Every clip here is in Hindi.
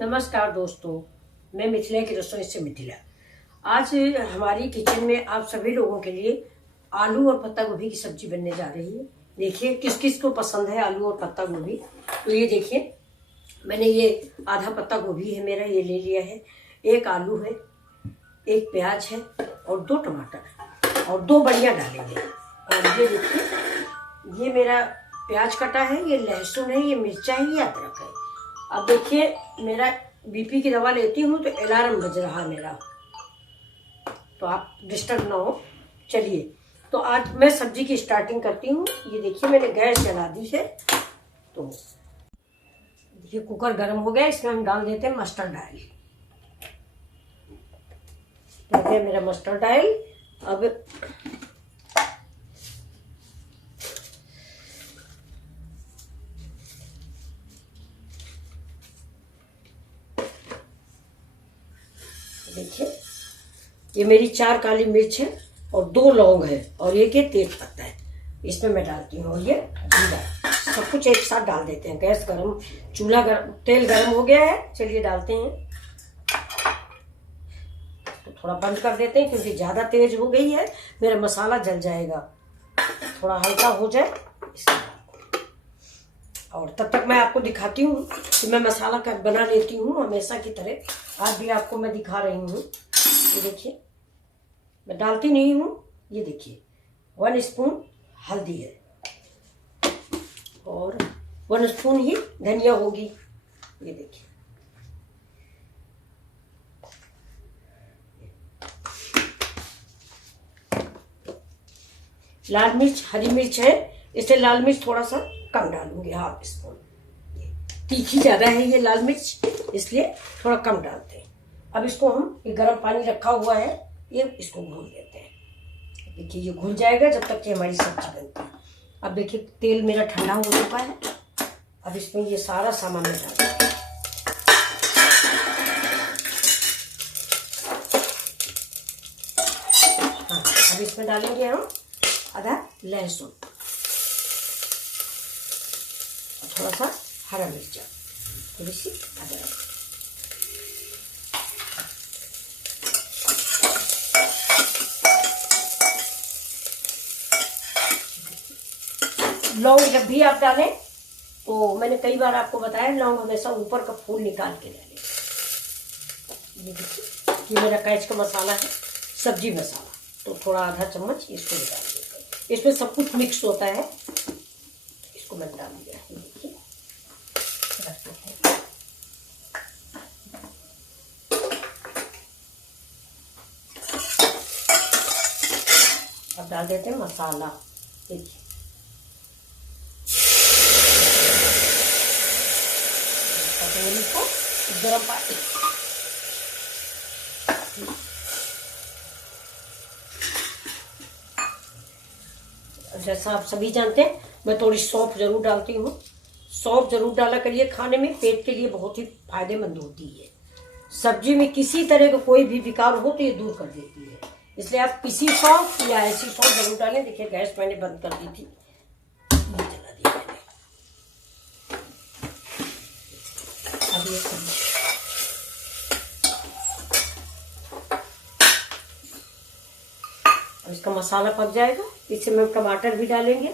नमस्कार दोस्तों, मैं मिथिला की रसोई से मिथिला। आज हमारी किचन में आप सभी लोगों के लिए आलू और पत्ता गोभी की सब्जी बनने जा रही है। देखिए किस किस को पसंद है आलू और पत्ता गोभी। तो ये देखिए, मैंने ये आधा पत्ता गोभी है मेरा, ये ले लिया है। एक आलू है, एक प्याज है और 2 टमाटर और 2 बड़ियाँ डालेंगे। और ये देखिए, ये मेरा प्याज कटा है, ये लहसुन है, ये मिर्चा है, ये अदरक है। अब देखिए, मेरा बीपी की दवा लेती हूँ तो अलार्म बज रहा है मेरा, तो आप डिस्टर्ब ना हो। चलिए, तो आज मैं सब्जी की स्टार्टिंग करती हूँ। ये देखिए, मैंने गैस जला दी है। तो ये कुकर गर्म हो गया, इसमें हम डाल देते हैं मस्टर्ड ऑयल। हो गया मेरा मस्टर्ड ऑयल। अब देखिए, ये मेरी 4 काली मिर्च है और 2 लौंग है और एक ये तेज पत्ता है, इसमें मैं डालती हूँ। और ये जीरा, सब कुछ एक साथ डाल देते हैं। गैस गरम, चूल्हा गरम, तेल गरम हो गया है। चलिए डालते हैं। तो थोड़ा बंद कर देते हैं क्योंकि ज्यादा तेज हो गई है, मेरा मसाला जल जाएगा। थोड़ा हल्का हो जाए और तब तक मैं आपको दिखाती हूँ कि मैं मसाला बना लेती हूँ हमेशा की तरह। आज भी आपको मैं दिखा रही हूँ। ये देखिए, मैं डालती नहीं हूँ। ये देखिए, 1 स्पून हल्दी है और 1 स्पून ही धनिया होगी। ये देखिए, लाल मिर्च, हरी मिर्च है, इसलिए लाल मिर्च थोड़ा सा कम डालूंगी, 1/2 स्पून। तीखी ज्यादा है ये लाल मिर्च, इसलिए थोड़ा कम डालते हैं। अब इसको हम, ये गर्म पानी रखा हुआ है, ये इसको घोल देते हैं। देखिए, ये घुल जाएगा जब तक कि हमारी सब्जी बनती है। अब देखिए, तेल मेरा ठंडा हो चुका है। अब इसमें ये सारा सामान मैं डाल दूँ। हाँ, अब इसमें डालेंगे हम आधा लहसुन, थोड़ा सा हरा मिर्चा, थोड़ी सी अदरक, लौंग जब भी आप डालें तो मैंने कई बार आपको बताया, लौंग हमेशा ऊपर का फूल निकाल के डालें। ये देखिए, ये मेरा कैच का मसाला है, सब्जी मसाला, तो थोड़ा आधा चम्मच इसको भी डाल देते हैं। इसमें सब कुछ मिक्स होता है, इसको मैं डाल दिया। ये देखिए, अब डाल देते हैं मसाला। देखिए, कटोरी को गर्म पानी, जैसा आप सभी जानते हैं, मैं थोड़ी सौंफ जरूर डालती हूँ। सौंफ जरूर डाला करिए, खाने में पेट के लिए बहुत ही फायदेमंद होती है। सब्जी में किसी तरह का कोई भी विकार हो तो ये दूर कर देती है, इसलिए आप पिसी सौंफ या ऐसी सौंफ जरूर डालें। देखिए, गैस मैंने बंद कर दी थी, ये जला दिया मैंने। अब ये इसका मसाला पक जाएगा, इससे में टमाटर भी डालेंगे।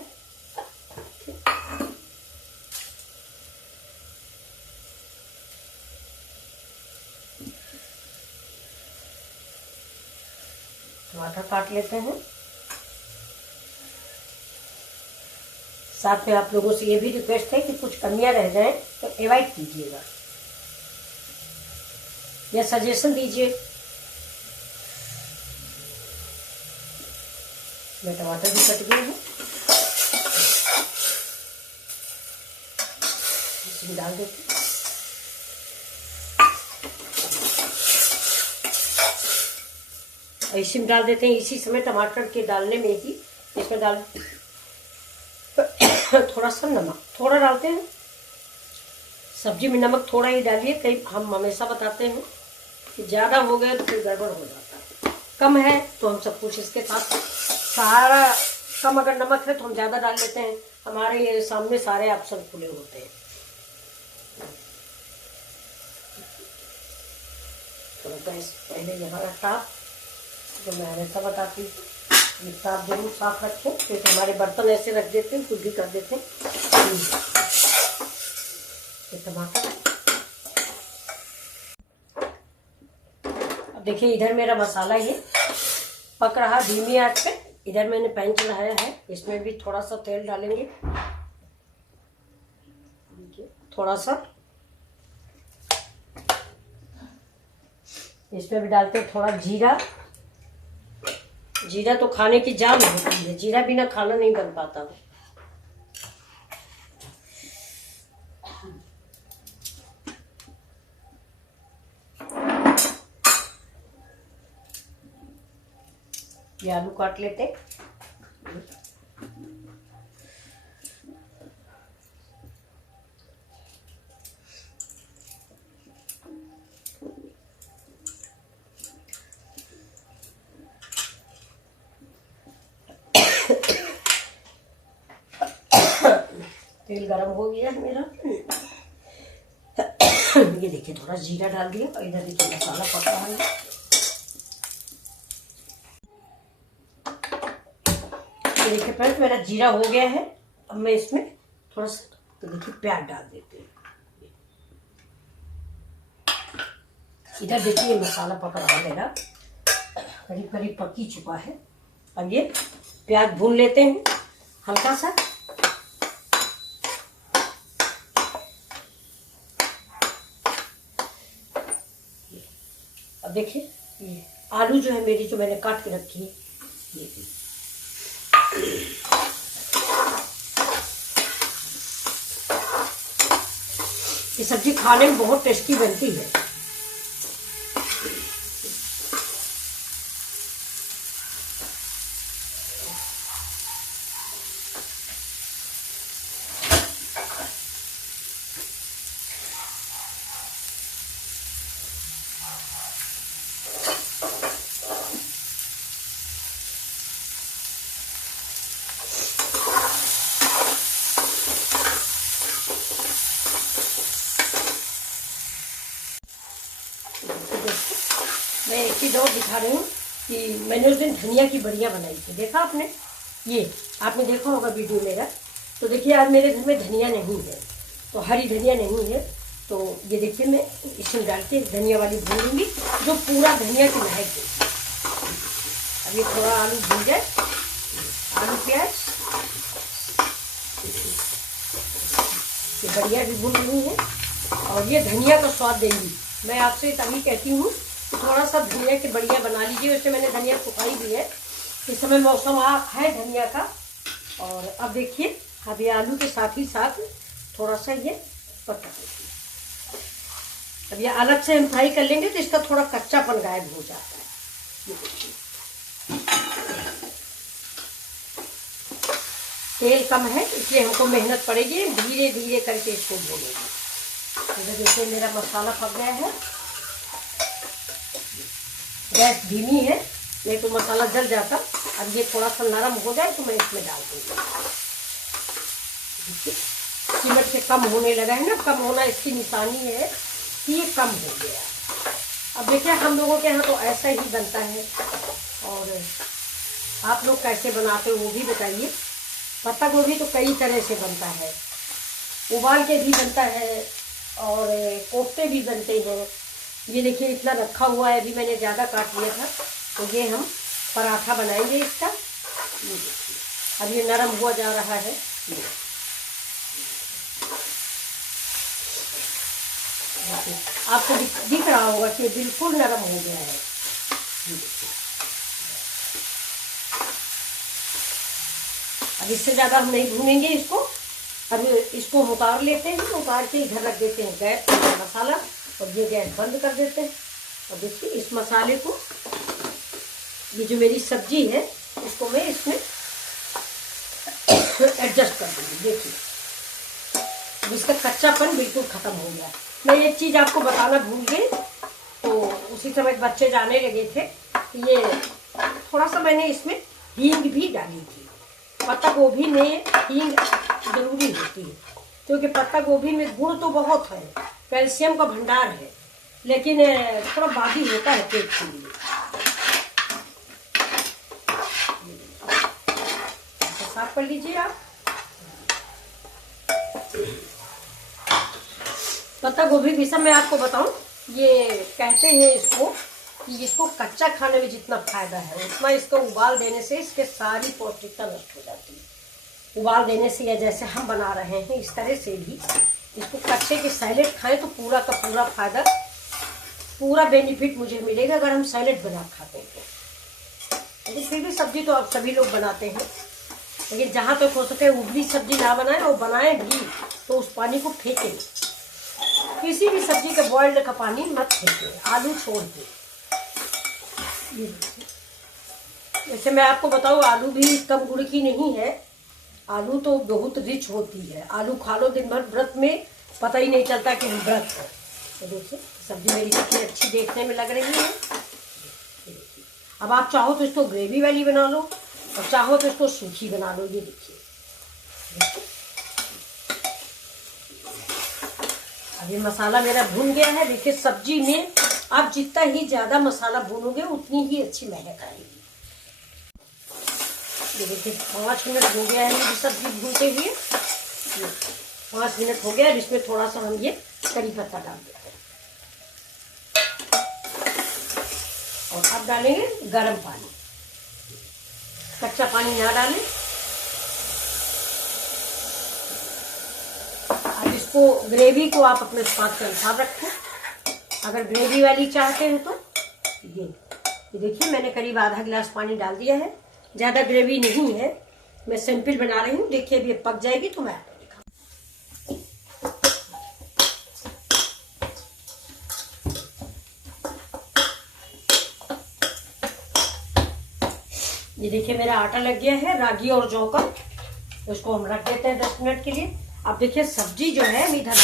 टमाटर काट लेते हैं। साथ में आप लोगों से ये भी रिक्वेस्ट है कि कुछ कमियां रह जाए तो अवॉइड कीजिएगा या सजेशन दीजिए। मैं टमाटर भी कट गए हैं, इसमें डाल देते हैं। इसी में डाल देते हैं, इसी समय टमाटर के डालने में ही इसमें डाल थोड़ा सा नमक, थोड़ा डालते हैं। सब्जी में नमक थोड़ा ही डालिए, कई हम हमेशा बताते हैं कि ज्यादा हो गया तो फिर गड़बड़ हो जाता है। कम है तो हम सब कुछ इसके साथ सारा कम, अगर नमक है तो हम ज्यादा डाल लेते हैं। हमारे ये सामने सारे ऑप्शन खुले होते हैं। थोड़ा गैस पहले यहाँ रखा, जो मैं हमेशा बताती हूँ, ये साफ जरूर साफ रखें, क्योंकि हमारे बर्तन ऐसे रख देते हैं, कुछ भी कर देते हैं। ये टमाटर, अब देखिए इधर मेरा मसाला ये पक रहा धीमी आंच पे। इधर मैंने पैन चढ़ाया है, इसमें भी थोड़ा सा तेल डालेंगे, थोड़ा सा इसमें भी डालते हैं थोड़ा जीरा। जीरा तो खाने की जान होती है, जीरा बिना खाना नहीं बन पाता। ये आलू काट लेते हैं। तेल गरम हो गया है मेरा। ये देखिए थोड़ा जीरा डाल दिया और इधर देखिए मसाला पक रहा है। ये देखिए फ्रेंड्स मेरा जीरा हो गया है। अब मैं इसमें थोड़ा सा तो देखिए प्याज डाल देते हैं। इधर देखिए मसाला पक रहा है मेरा, करीब करीब पक ही चुका है। अब ये प्याज भून लेते हैं हल्का सा। अब देखिए ये आलू जो है मेरी, जो मैंने काट के रखी है, ये सब्जी खाने में बहुत टेस्टी बनती है। मैं एक चीज़ और दिखा रही हूँ कि मैंने उस दिन धनिया की बड़ियाँ बनाई थी, देखा आपने? ये आपने देखा होगा वीडियो मेरा। तो देखिए आज मेरे घर में धनिया नहीं है, तो हरी धनिया नहीं है, तो ये देखिए मैं इसमें डाल के धनिया वाली भूनूंगी, जो पूरा धनिया की महक देगी। अब ये थोड़ा आलू भून जाए, आलू प्याज, ये बढ़िया भी भून रही है और ये धनिया का स्वाद देंगी। मैं आपसे तभी कहती हूँ कि थोड़ा सा धनिया की बढ़िया बना लीजिए। वैसे मैंने धनिया सुखाई भी है, इस समय मौसम है धनिया का। और अब देखिए अब ये आलू के साथ ही साथ थोड़ा सा ये पका देंगे। अब ये अलग से हम फ्राई कर लेंगे तो इसका थोड़ा कच्चापन गायब हो जाता है। ये देखिए तेल कम है इसलिए हमको मेहनत पड़ेगी, धीरे धीरे करके इसको भूनेंगे। इधर देखिए मेरा मसाला पक गया है, गैस धीमी है, नहीं तो मसाला जल जाता। अब ये थोड़ा सा नरम हो जाए तो मैं इसमें डाल दूँगी। कीमत से कम होने लगा है ना, कम होना इसकी निशानी है कि ये कम हो गया। अब देखिए हम लोगों के यहाँ तो ऐसा ही बनता है, और आप लोग कैसे बनाते हो वो भी बताइए। पत्ता गोभी तो कई तरह से बनता है, उबाल के भी बनता है और कोफ्ते भी बनते हैं। ये देखिए इतना रखा हुआ है, अभी मैंने ज़्यादा काट लिया था, तो ये हम पराठा बनाएंगे इसका। ये देखिए अब ये नरम हुआ जा रहा है। आपको दिख रहा होगा कि बिल्कुल नरम हो गया है। अब इससे ज़्यादा हम नहीं भूनेंगे इसको। अब इसको उतार लेते हैं, उतार के इधर रख देते हैं गैस पर मसाला, और ये गैस बंद कर देते हैं। और देखिए इस मसाले को, ये जो मेरी सब्जी है इसको मैं इसमें एडजस्ट कर दूँगी। देखिए अब इसका कच्चापन बिल्कुल ख़त्म हो गया। मैं एक चीज़ आपको बताना भूल गई, तो उसी समय बच्चे जाने लगे थे, ये थोड़ा सा मैंने इसमें हींग भी डाली थी। पत्ता गोभी में हींग जरूरी होती है, क्योंकि पत्ता गोभी में गुण तो बहुत है, कैल्शियम का भंडार है, लेकिन थोड़ा बादी होता है पेट के लिए। साफ कर लीजिए आप। पत्ता गोभी भी सब मैं आपको बताऊं, ये कहते हैं इसको कि इसको कच्चा खाने में जितना फायदा है उतना इसको उबाल देने से इसके सारी पौष्टिकता नष्ट हो जाती है। उबाल देने से या जैसे हम बना रहे हैं इस तरह से भी इसको कच्चे के सैलेड खाएं तो पूरा का पूरा फायदा, पूरा बेनिफिट मुझे मिलेगा अगर हम सैलेड बना खाते हैं तो। लेकिन फिर भी सब्जी तो आप सभी लोग बनाते हैं, लेकिन जहाँ तक हो सके उबली सब्जी ना बनाएं, और बनाएं भी तो उस पानी को फेंकें। किसी भी सब्जी का बॉइल्ड का पानी मत फेंकें, आलू छोड़ के। वैसे मैं आपको बताऊँ आलू भी कम गुड़ की नहीं है, आलू तो बहुत रिच होती है। आलू खा लो दिन भर व्रत में, पता ही नहीं चलता कि हम व्रत है। तो देखिए सब्जी मेरी कितनी अच्छी देखने में लग रही है। अब आप चाहो तो इसको ग्रेवी वाली बना लो और चाहो तो इसको सूखी बना लो। ये देखिए अभी मसाला मेरा भून गया है। देखिए सब्जी में आप जितना ही ज्यादा मसाला भूनोगे उतनी ही अच्छी महक आएगी। ये देखिए 5 मिनट हो गया है मेरी सब्जी भूनते हुए। 5 मिनट हो गया है। इसमें थोड़ा सा हम ये करी पत्ता डाल देते हैं और अब डालेंगे गर्म पानी, कच्चा पानी ना डालें। अब इसको ग्रेवी को आप अपने स्वाद के अनुसार रखें। अगर ग्रेवी वाली चाहते हैं तो ये देखिए मैंने करीब आधा गिलास पानी डाल दिया है। ज्यादा ग्रेवी नहीं है, मैं सिंपल बना रही हूँ। देखिए अभी पक जाएगी तो मैं आपको दिखाऊं। ये देखिए मेरा आटा लग गया है रागी और जौ का। उसको हम रख देते हैं 10 मिनट के लिए। अब देखिए सब्जी जो है इधर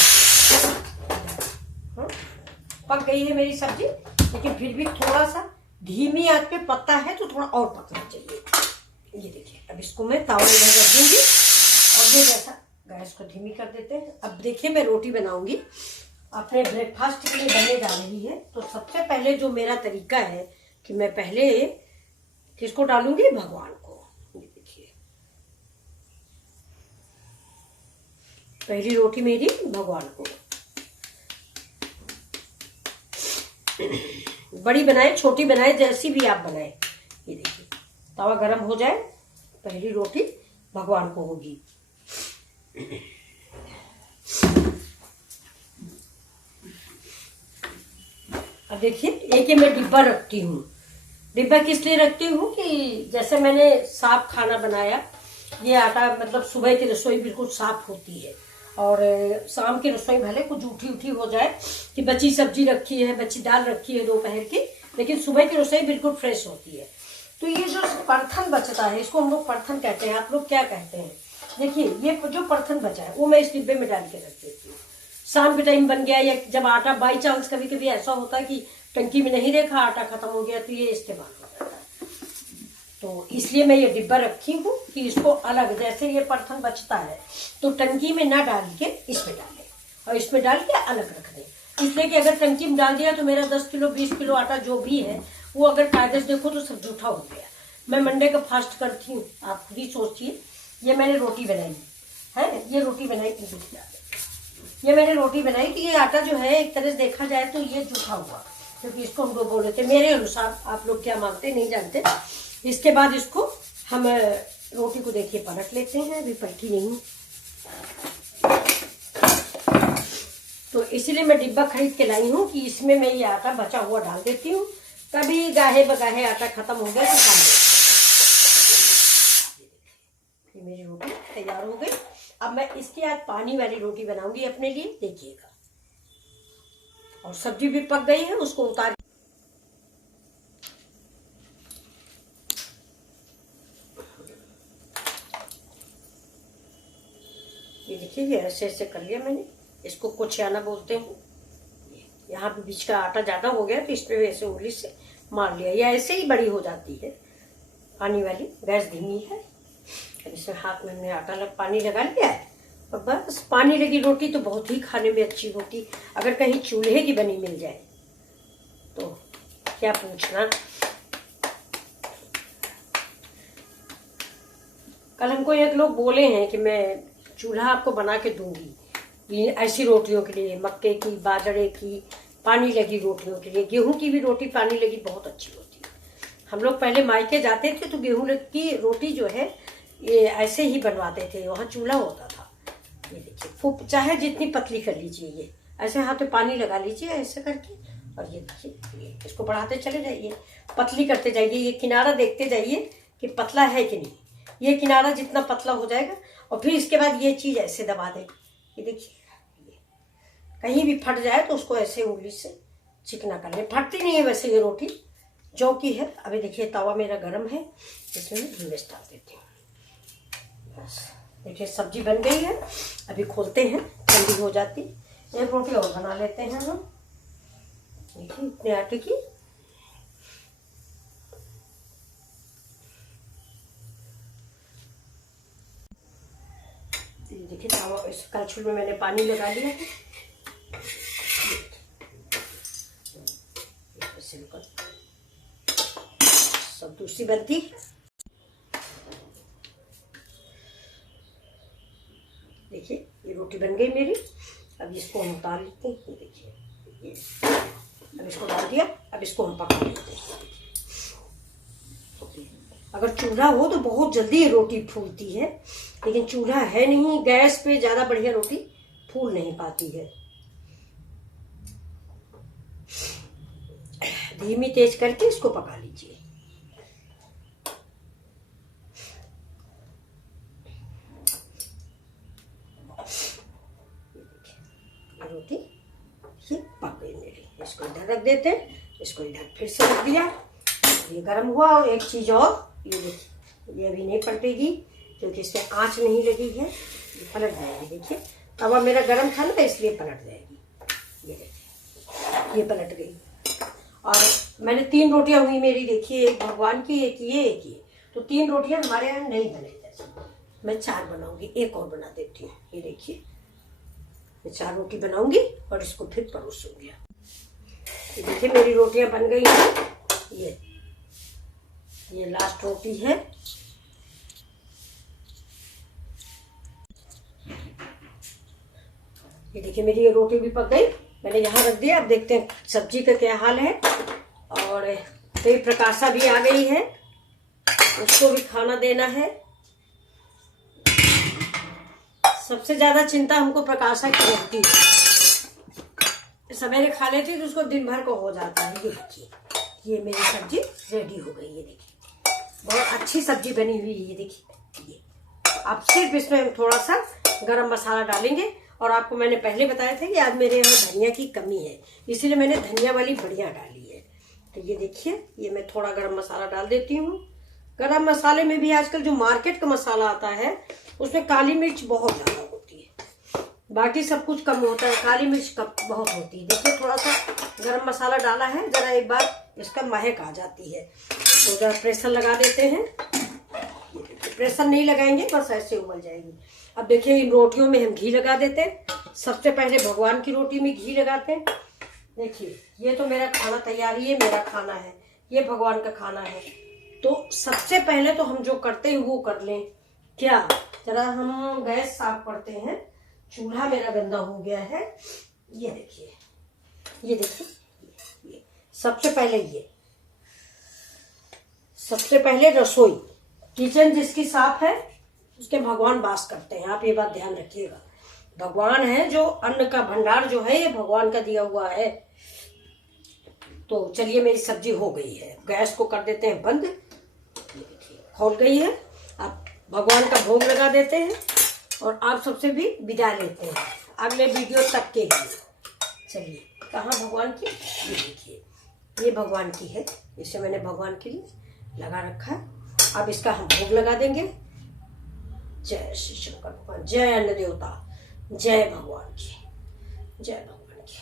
पक गई है मेरी सब्जी, लेकिन फिर भी थोड़ा सा धीमी आंच पे पकता है तो थोड़ा और पकना चाहिए। ये देखिए अब इसको मैं तावा इधर रख दूंगी और ये जैसा गैस को धीमी कर देते हैं। अब देखिए मैं रोटी बनाऊंगी, अपने ब्रेकफास्ट के लिए बनने जा रही है। तो सबसे पहले जो मेरा तरीका है कि मैं पहले किसको डालूंगी, भगवान को। ये देखिए पहली रोटी मेरी भगवान को। बड़ी बनाए छोटी बनाए जैसी भी आप बनाए। ये देखिए तवा गरम हो जाए, पहली रोटी भगवान को होगी। अब देखिए एक ही मैं डिब्बा रखती हूँ। डिब्बा किस लिए रखती हूँ कि जैसे मैंने साफ खाना बनाया, ये आटा मतलब सुबह की रसोई बिल्कुल साफ होती है और शाम की रसोई भले कुछ जूठी उठी हो जाए कि बची सब्जी रखी है, बची दाल रखी है दोपहर की, लेकिन सुबह की रसोई बिल्कुल फ्रेश होती है। तो ये जो परथन बचता है इसको हम लोग परथन कहते हैं। आप लोग क्या कहते हैं? देखिए ये जो परथन बचा है वो मैं इस डिब्बे में डाल के रख देती हूँ। शाम के टाइम बन गया या जब आटा बाई चांस कभी कभी ऐसा होता है कि टंकी में नहीं देखा आटा खत्म हो गया तो ये इस्तेमाल हो जाता है। तो इसलिए मैं ये डिब्बा रखी हूँ कि इसको अलग, जैसे ये परथन बचता है तो टंकी में ना डाल के इसमें डालें और इसमें डाल के अलग रख दें। इसलिए कि अगर टंकी में डाल दिया तो मेरा 10 किलो 20 किलो आटा जो भी है वो अगर कागज देखो तो सब जूठा हो गया। मैं मंडे का फास्ट करती हूँ, आप भी सोचिए। ये मैंने रोटी बनाई है, ये रोटी बनाई, ये मैंने रोटी बनाई कि ये आटा जो है एक तरह से देखा जाए तो ये जूठा हुआ, क्योंकि इसको हम लोग बोल रहे थे मेरे अनुसार, आप लोग क्या मानते नहीं जानते। इसके बाद इसको हम रोटी को देखिए पलट लेते हैं, अभी पलटी नहीं तो इसीलिए मैं डिब्बा खरीद के लाई हूँ कि इसमें मैं ये आटा बचा हुआ डाल देती हूँ। कभी गाहे बगाहे आटा खत्म हो गया तो खा लो। मेरी रोटी तैयार हो गई। अब मैं इसकी आज पानी वाली रोटी बनाऊंगी अपने लिए, देखिएगा। और सब्जी भी पक गई है, उसको उतार ये देखिए ये ऐसे ऐसे कर लिया मैंने। इसको कोचियाना बोलते हैं। यहाँ पे बीच का आटा ज्यादा हो गया तो इसमें ऐसे उंगली से मार लिया, या ऐसे ही बड़ी हो जाती है पानी वाली। गैस धीमी है, इसमें हाथ में हमने आटा पानी लगा लिया है और बस। पानी लगी रोटी तो बहुत ही खाने में अच्छी होती, अगर कहीं चूल्हे की बनी मिल जाए तो क्या पूछना। कल हमको एक लोग बोले हैं कि मैं चूल्हा आपको बना के दूंगी, ये ऐसी रोटियों के लिए, मक्के की, बाजरे की, पानी लगी रोटियों के लिए। गेहूं की भी रोटी पानी लगी बहुत अच्छी होती है। हम लोग पहले मायके जाते थे तो गेहूं की रोटी जो है ये ऐसे ही बनवाते थे, वहाँ चूल्हा होता था। ये देखिए, चाहे जितनी पतली कर लीजिए, ये ऐसे हाथ में पानी लगा लीजिए ऐसे करके, और ये देखिए इसको बढ़ाते चले जाइए, पतली करते जाइए, ये किनारा देखते जाइए कि पतला है कि नहीं। ये किनारा जितना पतला हो जाएगा, और फिर इसके बाद ये चीज ऐसे दबा दें। ये देखिए, कहीं भी फट जाए तो उसको ऐसे उंगली से चिकना कर ले। फटती नहीं है वैसे ये रोटी, जौ की है। अभी देखिए तवा मेरा गर्म है, इसमें मैं भूनने डाल देती हूँ। बस देखिए सब्जी बन गई है, अभी खोलते हैं, ठंडी हो जाती। एक रोटी और बना लेते हैं हम। देखिए इतने आटे की। देखिए तवा, इस कलछुल में मैंने पानी लगा लिया है। सब दूसरी बनती है। देखिए ये रोटी बन गई मेरी। अब इसको हम उतार लेते हैं। ये देखिए, ये अब इसको डाल दिया। अब इसको हम पका लेते हैं। अगर चूल्हा हो तो बहुत जल्दी रोटी फूलती है, लेकिन चूल्हा है नहीं, गैस पे ज्यादा बढ़िया रोटी फूल नहीं पाती है। धीमी तेज करके इसको पका लीजिए। रोटी ये पक गई मेरी। इसको इधर रख देते हैं, इसको इधर फिर से रख दिया। ये गर्म हुआ। और एक चीज और, ये देखिए, ये अभी नहीं पलटेगी क्योंकि इसमें आंच नहीं लगी है, ये पलट जाएगी। देखिए तवा मेरा गर्म था ना, इसलिए पलट जाएगी। ये देखिए, ये पलट गई। और मैंने 3 रोटियां हुई मेरी। देखिए, एक भगवान की, एक ये। तो 3 रोटियां हमारे यहाँ नहीं बने। मैं 4 बनाऊंगी, एक और बना देती हूँ। ये देखिए, मैं 4 रोटी बनाऊंगी और इसको फिर परोसूंगी। ये देखिए मेरी रोटियां बन गई हैं। ये लास्ट रोटी है। ये देखिए मेरी ये रोटी भी पक गई, मैंने यहाँ रख दिया। अब देखते हैं सब्जी का क्या हाल है। और कई प्रकाशा भी आ गई है, उसको भी खाना देना है। सबसे ज्यादा चिंता हमको प्रकाशा की रहती है। सवेरे खा लेती है तो उसको दिन भर को हो जाता है। ये देखिए, ये मेरी सब्जी रेडी हो गई। ये देखिए बहुत अच्छी सब्जी बनी हुई है। ये देखिए, ये अब सिर्फ इसमें थोड़ा सा गरम मसाला डालेंगे। और आपको मैंने पहले बताया था कि आज मेरे यहाँ धनिया की कमी है, इसीलिए मैंने धनिया वाली बढ़िया डाली है। तो ये देखिए, ये मैं थोड़ा गरम मसाला डाल देती हूँ। गरम मसाले में भी आजकल जो मार्केट का मसाला आता है उसमें काली मिर्च बहुत ज्यादा होती है, बाकी सब कुछ कम होता है, काली मिर्च कम बहुत होती है। देखिए थोड़ा सा गरम मसाला डाला है, जरा एक बार इसका महक आ जाती है। तो जरा प्रेशर लगा देते हैं। प्रेशर नहीं लगाएंगे, बस ऐसे उबल जाएगी। अब देखिए इन रोटियों में हम घी लगा देते हैं। सबसे पहले भगवान की रोटी में घी लगाते हैं। देखिए ये तो मेरा खाना तैयार, ये मेरा खाना है, ये भगवान का खाना है। तो सबसे पहले तो हम जो करते हैं वो कर लें। क्या, जरा हम गैस साफ करते हैं, चूल्हा मेरा गंदा हो गया है। ये देखिए, ये देखिए, ये सबसे पहले रसोई, किचन जिसकी साफ है उसके भगवान वास करते हैं। आप ये बात ध्यान रखिएगा। भगवान है जो अन्न का भंडार जो है, ये भगवान का दिया हुआ है। तो चलिए मेरी सब्जी हो गई है, गैस को कर देते हैं बंद। खोल गई है। अब भगवान का भोग लगा देते हैं और आप सबसे भी विदा लेते हैं अगले वीडियो तक के लिए। चलिए, कहाँ भगवान की, ये देखिए, ये भगवान की है, इसे मैंने भगवान के लिए लगा रखा है। अब इसका हम भोग लगा देंगे। जय श्री शंकर भगवान, जय अन्न देवता, जय भगवान की, जय भगवान की।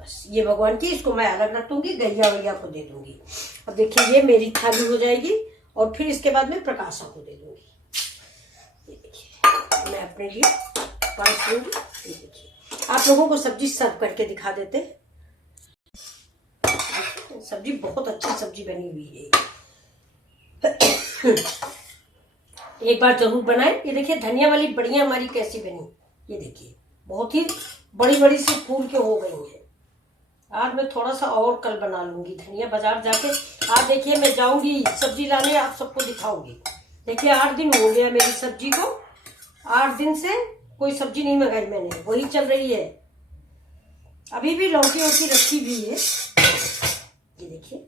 बस ये भगवान की, इसको मैं अलग रख दूंगी, गैया वैया को दे दूंगी। अब देखिए ये मेरी थाली हो जाएगी और फिर इसके बाद में प्रकाशा को दे दूंगी। ये देखिए मैं अपने लिए स्पाइस दूंगी। ये देखिए, आप लोगों को सब्जी सर्व करके दिखा देते हैं। सब्जी बहुत अच्छी सब्जी बनी हुई है। एक बार जरूर बनाएं। ये देखिए धनिया वाली बढ़िया हमारी कैसी बनी, ये देखिए बहुत ही बड़ी बड़ी सी फूल के हो गई है। आज मैं थोड़ा सा और कल बना लूंगी धनिया बाजार जाके। आज देखिए मैं जाऊंगी सब्जी लाने, आप सबको दिखाऊंगी। देखिए 8 दिन हो गया मेरी सब्जी को, 8 दिन से कोई सब्जी नहीं मंगाई मैंने, वही चल रही है। अभी भी लौकी वोकी रखी हुई है। ये देखिए,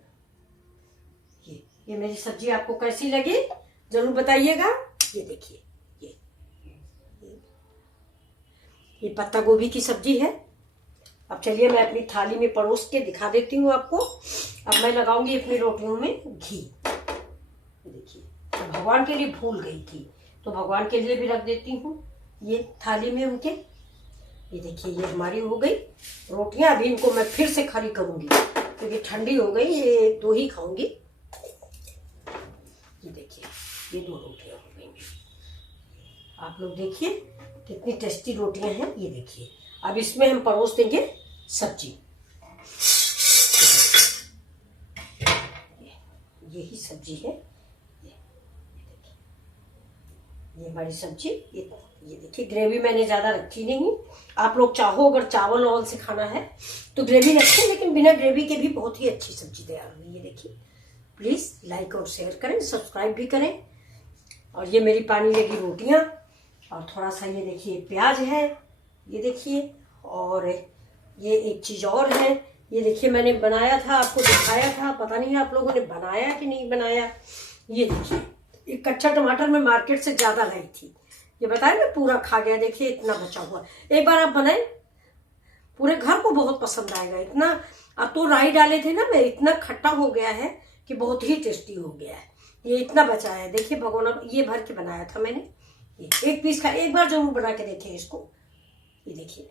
ये मेरी सब्जी आपको कैसी लगी जरूर बताइएगा। ये देखिए, ये पत्ता गोभी की सब्जी है। अब चलिए मैं अपनी थाली में परोस के दिखा देती हूँ आपको। अब मैं लगाऊंगी अपनी रोटियों में घी। देखिए भगवान के लिए भूल गई थी, तो भगवान के लिए भी रख देती हूँ ये थाली में उनके। ये देखिए ये हमारी हो गई रोटियां। अभी इनको मैं फिर से खरी करूंगी क्योंकि ठंडी हो गई, ये 2 ही खाऊंगी। ये देखिए ये 2 रोटियां हो गई। आप लोग देखिए कितनी टेस्टी रोटियां हैं। ये देखिए अब इसमें हम परोस देंगे सब्जी। यही सब्जी है। ये हमारी सब्जी। ये देखिए ग्रेवी मैंने ज्यादा रखी नहीं। आप लोग चाहो अगर चावल वावल से खाना है तो ग्रेवी रखें, लेकिन बिना ग्रेवी के भी बहुत ही अच्छी सब्जी तैयार हुई। ये देखिए प्लीज लाइक और शेयर करें, सब्सक्राइब भी करें। और ये मेरी पानी लगी रोटियां, और थोड़ा सा ये देखिए प्याज है, ये देखिए। और ये एक चीज और है, ये देखिए मैंने बनाया था, आपको दिखाया था, पता नहीं आप लोगों ने बनाया कि नहीं बनाया। ये देखिए ये कच्चा टमाटर मैं मार्केट से ज्यादा लाई थी, ये बताया मैं पूरा खा गया। देखिए इतना बचा हुआ, एक बार आप बनाए पूरे घर को बहुत पसंद आएगा। इतना अब तो राई डाले थे ना मैं, इतना खट्टा हो गया है कि बहुत ही टेस्टी हो गया है। ये इतना बचा है, देखिए भगोना ये भर के बनाया था मैंने। ये 1 पीस का, एक बार जरूर बना के देखें इसको। ये देखिए,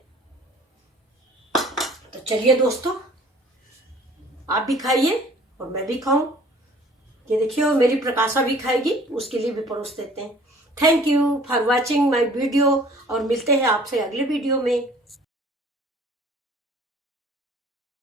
तो चलिए दोस्तों आप भी खाइए और मैं भी खाऊं। ये देखिए और मेरी प्रकाशा भी खाएगी, उसके लिए भी परोस देते हैं। Thank you for watching my video, और मिलते हैं आपसे अगले वीडियो में।